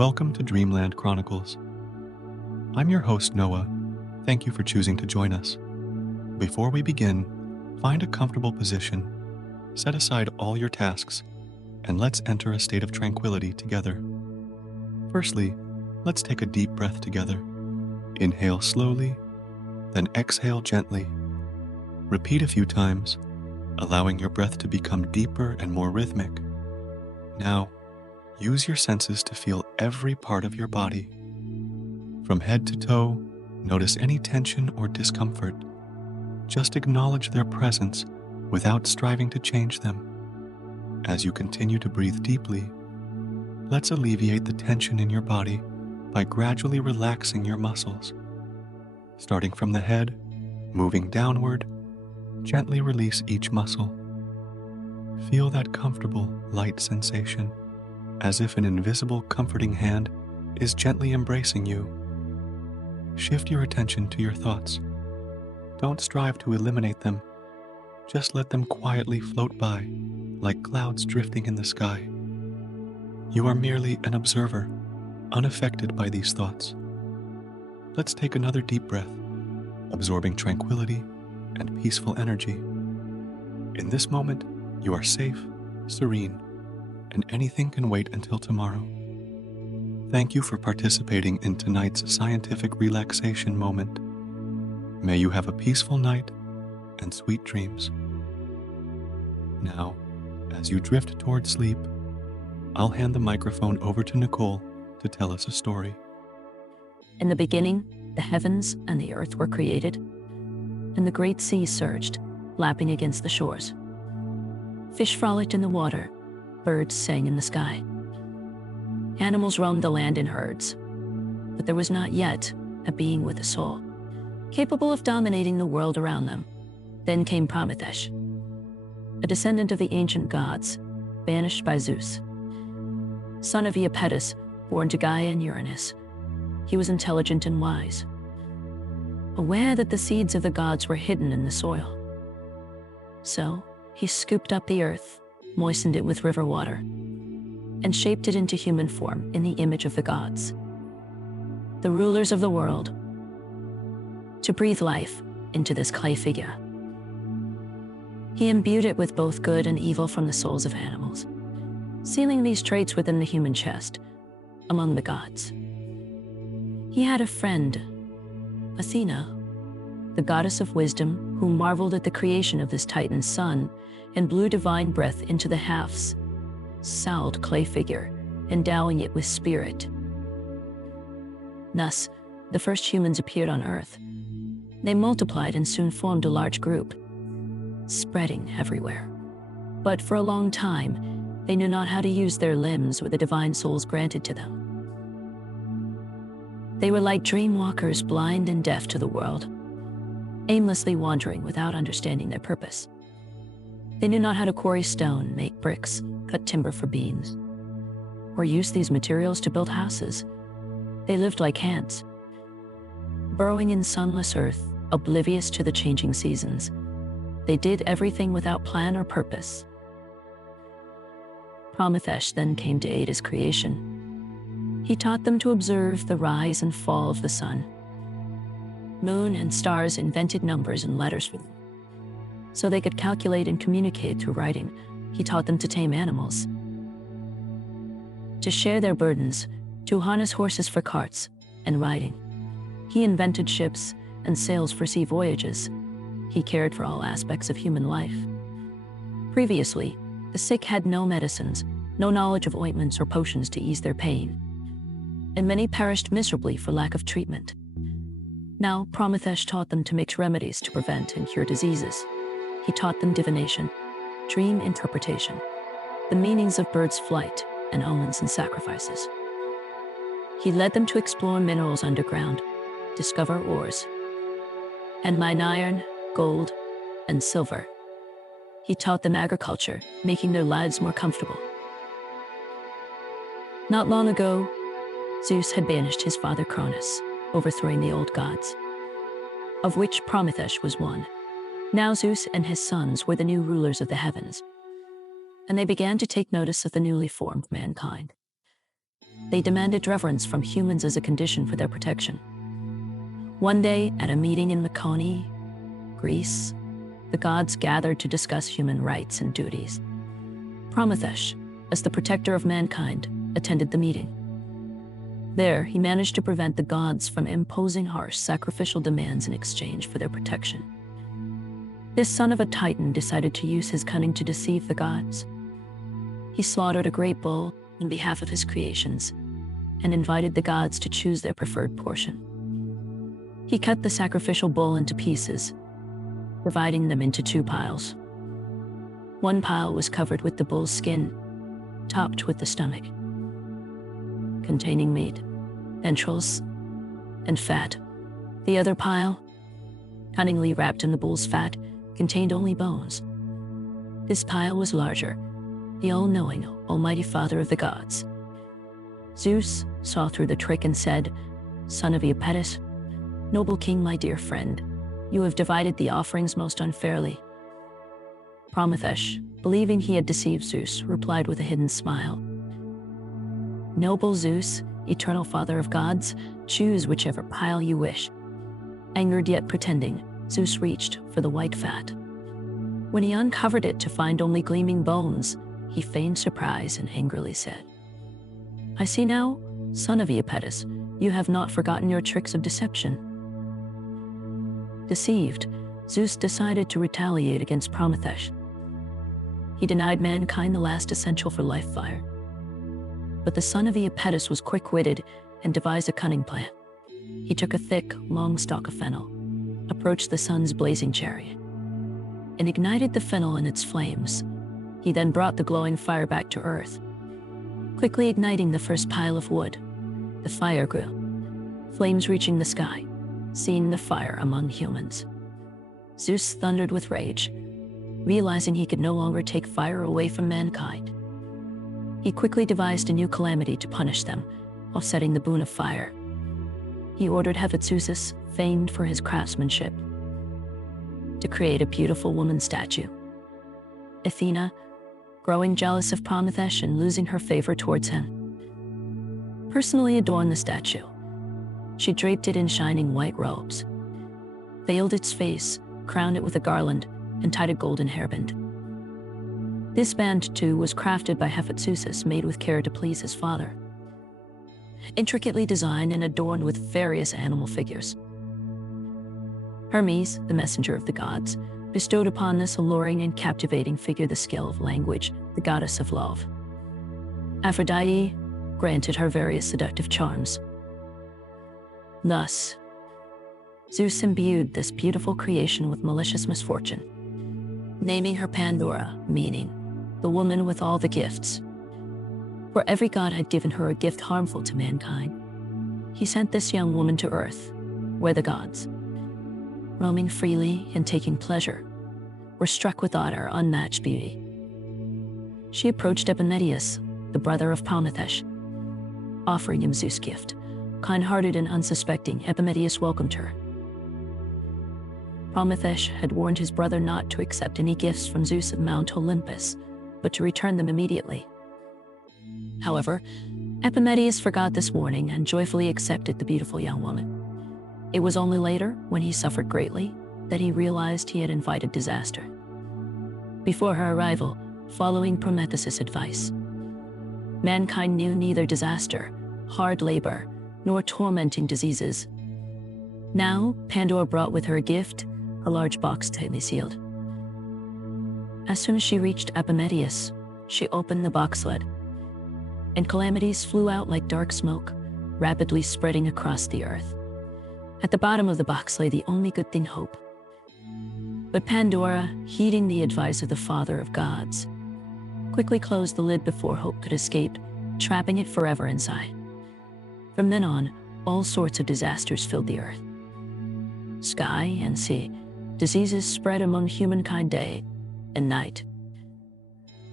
Welcome to Dreamland Chronicles. I'm your host, Noah. Thank you for choosing to join us. Before we begin, find a comfortable position, set aside all your tasks, and let's enter a state of tranquility together. Firstly, let's take a deep breath together. Inhale slowly, then exhale gently. Repeat a few times, allowing your breath to become deeper and more rhythmic. Now, use your senses to feel every part of your body. From head to toe, notice any tension or discomfort. Just acknowledge their presence without striving to change them. As you continue to breathe deeply, let's alleviate the tension in your body by gradually relaxing your muscles. Starting from the head, moving downward, gently release each muscle. Feel that comfortable, light sensation, as if an invisible, comforting hand is gently embracing you. Shift your attention to your thoughts. Don't strive to eliminate them. Just let them quietly float by, like clouds drifting in the sky. You are merely an observer, unaffected by these thoughts. Let's take another deep breath, absorbing tranquility and peaceful energy. In this moment, you are safe, serene, and anything can wait until tomorrow. Thank you for participating in tonight's scientific relaxation moment. May you have a peaceful night and sweet dreams. Now, as you drift toward sleep, I'll hand the microphone over to Nicole to tell us a story. In the beginning, the heavens and the earth were created, and the great sea surged, lapping against the shores. Fish frolicked in the water, birds sang in the sky. Animals roamed the land in herds, but there was not yet a being with a soul, capable of dominating the world around them. Then came Prometheus, a descendant of the ancient gods, banished by Zeus. Son of Iapetus, born to Gaia and Uranus, he was intelligent and wise, aware that the seeds of the gods were hidden in the soil. So he scooped up the earth, moistened it with river water, and shaped it into human form in the image of the gods, the rulers of the world, to breathe life into this clay figure. He imbued it with both good and evil from the souls of animals, sealing these traits within the human chest, among the gods. He had a friend, Athena, the goddess of wisdom, who marveled at the creation of this Titan's son and blew divine breath into the half-souled clay figure, endowing it with spirit. Thus, the first humans appeared on Earth. They multiplied and soon formed a large group, spreading everywhere. But for a long time, they knew not how to use their limbs or the divine souls granted to them. They were like dreamwalkers, blind and deaf to the world, aimlessly wandering without understanding their purpose. They knew not how to quarry stone, make bricks, cut timber for beams, or use these materials to build houses. They lived like ants, burrowing in sunless earth, oblivious to the changing seasons. They did everything without plan or purpose. Prometheus then came to aid his creation. He taught them to observe the rise and fall of the sun. Moon and stars invented numbers and letters for them, so they could calculate and communicate through writing. He taught them to tame animals, to share their burdens, to harness horses for carts and riding. He invented ships and sails for sea voyages. He cared for all aspects of human life. Previously, the sick had no medicines, no knowledge of ointments or potions to ease their pain, and many perished miserably for lack of treatment. Now, Prometheus taught them to mix remedies to prevent and cure diseases. He taught them divination, dream interpretation, the meanings of birds' flight, and omens and sacrifices. He led them to explore minerals underground, discover ores, and mine iron, gold, and silver. He taught them agriculture, making their lives more comfortable. Not long ago, Zeus had banished his father Cronus, overthrowing the old gods, of which Prometheus was one. Now Zeus and his sons were the new rulers of the heavens, and they began to take notice of the newly formed mankind. They demanded reverence from humans as a condition for their protection. One day, at a meeting in Mycenae, Greece, the gods gathered to discuss human rights and duties. Prometheus, as the protector of mankind, attended the meeting. There, he managed to prevent the gods from imposing harsh sacrificial demands in exchange for their protection. This son of a Titan decided to use his cunning to deceive the gods. He slaughtered a great bull on behalf of his creations and invited the gods to choose their preferred portion. He cut the sacrificial bull into pieces, dividing them into two piles. One pile was covered with the bull's skin, topped with the stomach, containing meat, entrails, and fat. The other pile, cunningly wrapped in the bull's fat, contained only bones. This pile was larger, the all-knowing, almighty father of the gods. Zeus saw through the trick and said, "Son of Iapetus, noble king, my dear friend, you have divided the offerings most unfairly." Prometheus, believing he had deceived Zeus, replied with a hidden smile, "Noble Zeus, eternal father of gods, choose whichever pile you wish." Angered yet pretending, Zeus reached for the white fat. When he uncovered it to find only gleaming bones, he feigned surprise and angrily said, "I see now, son of Iapetus, you have not forgotten your tricks of deception." Deceived, Zeus decided to retaliate against Prometheus. He denied mankind the last essential for life fire. But the son of Iapetus was quick-witted and devised a cunning plan. He took a thick, long stalk of fennel, approached the sun's blazing chariot, and ignited the fennel in its flames. He then brought the glowing fire back to earth. Quickly igniting the first pile of wood, the fire grew, flames reaching the sky, seeing the fire among humans. Zeus thundered with rage, realizing he could no longer take fire away from mankind. He quickly devised a new calamity to punish them, offsetting the boon of fire. He ordered Hephaestus, famed for his craftsmanship, to create a beautiful woman statue. Athena, growing jealous of Prometheus and losing her favor towards him, personally adorned the statue. She draped it in shining white robes, veiled its face, crowned it with a garland, and tied a golden hairband. This band, too, was crafted by Hephaestus, made with care to please his father. Intricately designed and adorned with various animal figures. Hermes, the messenger of the gods, bestowed upon this alluring and captivating figure the skill of language, the goddess of love. Aphrodite granted her various seductive charms. Thus, Zeus imbued this beautiful creation with malicious misfortune, naming her Pandora, meaning the woman with all the gifts. For every god had given her a gift harmful to mankind. He sent this young woman to earth, where the gods, roaming freely and taking pleasure, were struck with awe at her unmatched beauty. She approached Epimetheus, the brother of Prometheus, offering him Zeus' gift. Kind-hearted and unsuspecting, Epimetheus welcomed her. Prometheus had warned his brother not to accept any gifts from Zeus of Mount Olympus, but to return them immediately. However, Epimetheus forgot this warning and joyfully accepted the beautiful young woman. It was only later, when he suffered greatly, that he realized he had invited disaster. Before her arrival, following Prometheus' advice, mankind knew neither disaster, hard labor, nor tormenting diseases. Now, Pandora brought with her a gift, a large box tightly sealed. As soon as she reached Epimetheus, she opened the box lid, and calamities flew out like dark smoke, rapidly spreading across the earth. At the bottom of the box lay the only good thing, hope. But Pandora, heeding the advice of the Father of Gods, quickly closed the lid before hope could escape, trapping it forever inside. From then on, all sorts of disasters filled the earth. Sky and sea, diseases spread among humankind day and night.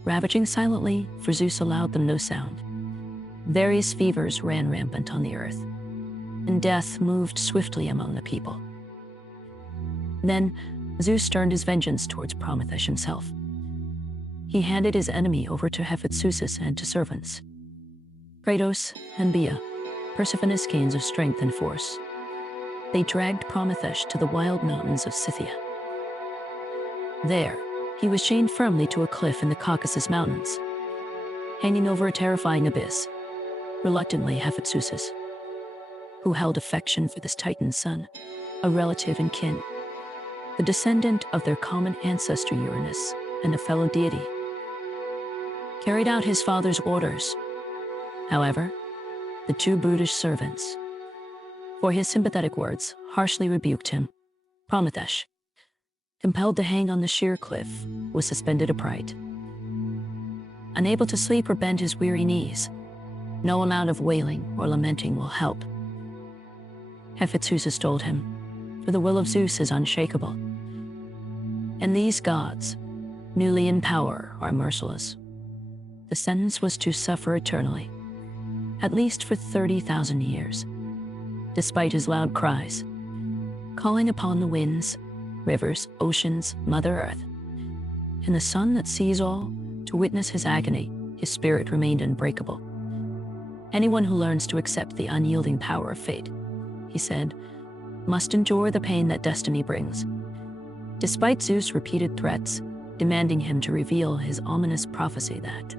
Ravaging silently, for Zeus allowed them no sound. Various fevers ran rampant on the earth, and death moved swiftly among the people. Then, Zeus turned his vengeance towards Prometheus himself. He handed his enemy over to Hephaestus and to servants, Kratos and Bia, Persephone's canes of strength and force. They dragged Prometheus to the wild mountains of Scythia. There, he was chained firmly to a cliff in the Caucasus Mountains. Hanging over a terrifying abyss, reluctantly Hephaestus, who held affection for this Titan's son, a relative and kin, the descendant of their common ancestor Uranus and a fellow deity, carried out his father's orders. However, the two brutish servants, for his sympathetic words, harshly rebuked him. Prometheus, compelled to hang on the sheer cliff, was suspended upright. Unable to sleep or bend his weary knees, no amount of wailing or lamenting will help. Hephaestus told him, for the will of Zeus is unshakable. And these gods, newly in power, are merciless. The sentence was to suffer eternally, at least for 30,000 years, despite his loud cries, calling upon the winds, rivers, oceans, Mother Earth, and the sun that sees all to witness his agony. His spirit remained unbreakable. Anyone who learns to accept the unyielding power of fate, he said, must endure the pain that destiny brings. Despite Zeus' repeated threats, demanding him to reveal his ominous prophecy that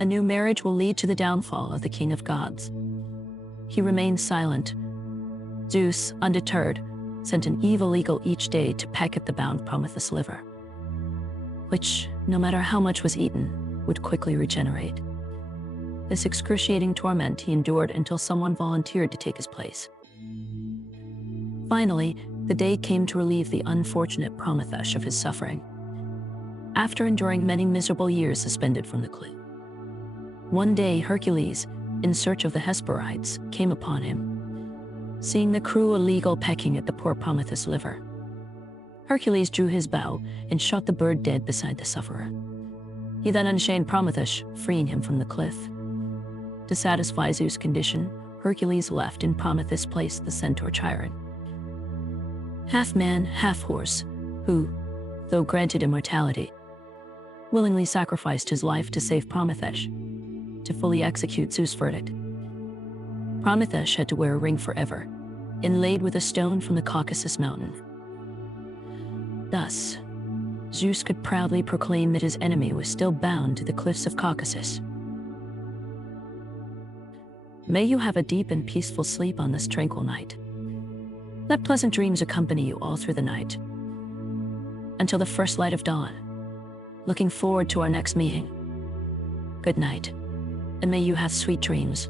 a new marriage will lead to the downfall of the king of gods, he remained silent. Zeus, undeterred, sent an evil eagle each day to peck at the bound Prometheus' liver, which, no matter how much was eaten, would quickly regenerate. This excruciating torment he endured until someone volunteered to take his place. Finally, the day came to relieve the unfortunate Prometheus of his suffering. After enduring many miserable years suspended from the cliff, one day Hercules, in search of the Hesperides, came upon him, seeing the cruel eagle pecking at the poor Prometheus' liver. Hercules drew his bow and shot the bird dead beside the sufferer. He then unchained Prometheus, freeing him from the cliff. To satisfy Zeus' condition, Hercules left in Prometheus' place the centaur Chiron, half man, half horse, who, though granted immortality, willingly sacrificed his life to save Prometheus, to fully execute Zeus' verdict. Prometheus had to wear a ring forever, inlaid with a stone from the Caucasus mountain. Thus, Zeus could proudly proclaim that his enemy was still bound to the cliffs of Caucasus. May you have a deep and peaceful sleep on this tranquil night. Let pleasant dreams accompany you all through the night, until the first light of dawn. Looking forward to our next meeting. Good night, and may you have sweet dreams.